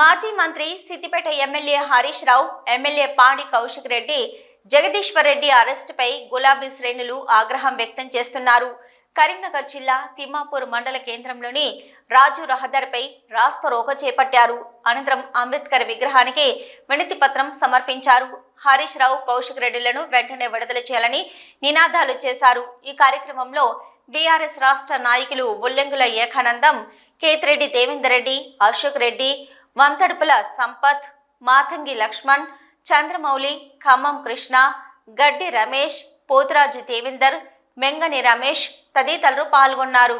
మాజీ మంత్రి Siddipet MLA Harish Rao MLA Padi Kaushik Reddy Jagadishwar Reddy అరెస్టుపై గులాబీ శ్రేణులు ఆగ్రహం వ్యక్తం చేస్తున్నారు. కరీంనగర్ జిల్లా తిమ్మాపూర్ మండల కేంద్రంలోని రాజు రహదారిపై రాస్తరోక చేపట్టారు. అనంతరం అంబేద్కర్ విగ్రహానికి వినతి పత్రం సమర్పించారు. హరీష్ రావు కౌశిక్ రెడ్డిలను వెంటనే విడుదల చేయాలని నినాదాలు చేశారు. ఈ కార్యక్రమంలో బీఆర్ఎస్ రాష్ట్ర నాయకులు ఉల్లెంగుల ఏకానందం కేతిరెడ్డి దేవేందర్ రెడ్డి అశోక్ రెడ్డి వంతడుపుల సంపత్ మాతంగి లక్ష్మణ్ చంద్రమౌళి ఖమ్మం కృష్ణ గడ్డి రమేష్ పోతురాజు దేవేందర్ మెంగని రమేష్ తదితరులు పాల్గొన్నారు.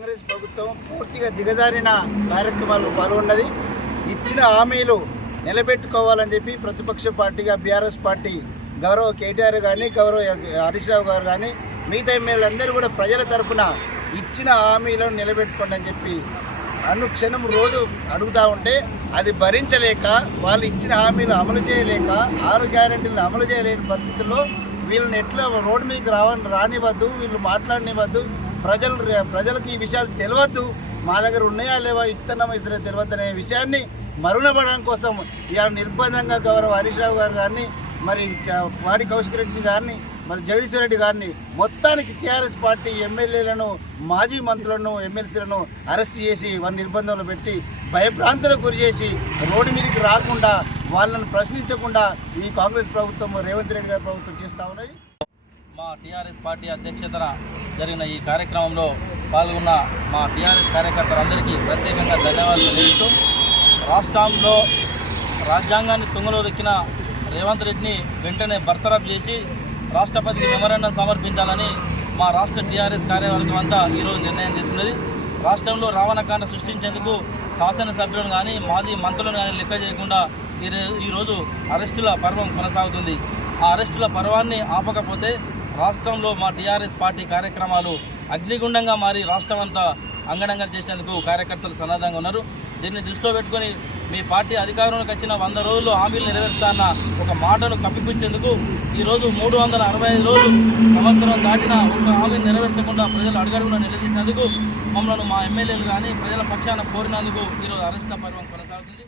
కాంగ్రెస్ ప్రభుత్వం పూర్తిగా దిగజారిన కార్యక్రమాలు పాల్గొన్నది. ఇచ్చిన హామీలు నిలబెట్టుకోవాలని చెప్పి ప్రతిపక్ష పార్టీగా బీఆర్ఎస్ పార్టీ గౌరవ కేటీఆర్ కానీ గౌరవ హరీష్ రావు గారు కానీ మిగతా ఎమ్మెల్యేలందరూ కూడా ప్రజల తరఫున ఇచ్చిన హామీలను నిలబెట్టుకోండి అని చెప్పి అనుక్షణం రోజు అడుగుతూ ఉంటే అది భరించలేక వాళ్ళు ఇచ్చిన హామీలు అమలు చేయలేక ఆరు గ్యారెంటీలు అమలు చేయలేని పరిస్థితుల్లో వీళ్ళని ఎట్లా రోడ్డు మీదకి రావని రానివ్వద్దు వీళ్ళు మాట్లాడనివ్వద్దు ప్రజలు ప్రజలకు ఈ విషయాలు తెలియద్దు. మా దగ్గర ఉన్నాయా లేవా? ఇస్తున్నామా ఇద్దరే తెలియదు అనే విషయాన్ని మరుగునపడడం కోసం ఇవాళ నిర్బంధంగా గౌరవ హరీష్ రావు గారు గారిని మరి వాడి కౌశిక్ రెడ్డి గారిని మరి జగదీశ్వర్ రెడ్డి గారిని మొత్తానికి టీఆర్ఎస్ పార్టీ ఎమ్మెల్యేలను మాజీ మంత్రులను ఎమ్మెల్సీలను అరెస్ట్ చేసి వారి నిర్బంధంలో పెట్టి భయభ్రాంతులకు గురి చేసి రోడ్డు మీదకి రాకుండా వాళ్ళని ప్రశ్నించకుండా ఈ కాంగ్రెస్ ప్రభుత్వం రేవంత్ రెడ్డి గారి ప్రభుత్వం చేస్తూ ఉన్నది. మా టీఆర్ఎస్ పార్టీ అధ్యక్షతన జరిగిన ఈ కార్యక్రమంలో పాల్గొన్న మా టీఆర్ఎస్ కార్యకర్తలందరికీ ప్రత్యేకంగా ధన్యవాదాలు తెలుస్తూ రాష్ట్రంలో రాజ్యాంగాన్ని తుంగలో దొక్కిన రేవంత్ రెడ్డిని వెంటనే బర్తరఫ్ చేసి రాష్ట్రపతికి మెమరాండం సమర్పించాలని మా రాష్ట్ర టీఆర్ఎస్ కార్యవర్గం అంతా ఈరోజు నిర్ణయం తీసుకున్నది. రాష్ట్రంలో రావణకాండ సృష్టించేందుకు శాసనసభ్యులను కానీ మాజీ మంత్రులను కానీ లెక్క చేయకుండా ఈరోజు అరెస్టుల పర్వం కొనసాగుతుంది. ఆ అరెస్టుల పర్వాన్ని ఆపకపోతే రాష్ట్రంలో మా టీఆర్ఎస్ పార్టీ కార్యక్రమాలు అగ్నిగుండంగా మారి రాష్ట్రం అంతా అంగడంగా చేసేందుకు కార్యకర్తలు సన్నద్ధంగా ఉన్నారు. దీన్ని దృష్టిలో పెట్టుకొని మీ పార్టీ అధికారంలోకి వచ్చిన వంద రోజుల్లో హామీలు నెరవేరుస్తాన్న ఒక మాటను కప్పిపుచ్చేందుకు ఈరోజు మూడు వందల అరవై ఐదు రోజులు సంవత్సరం దాటిన ఒక హామీని నెరవేర్చకుండా ప్రజలు అడుగడుగున నిలదీసినందుకు మమ్మల్ని మా ఎమ్మెల్యేలు కానీ ప్రజల పక్షాన కోరినందుకు ఈరోజు అరెస్ట్ పర్వం కొనసాగుతుంది.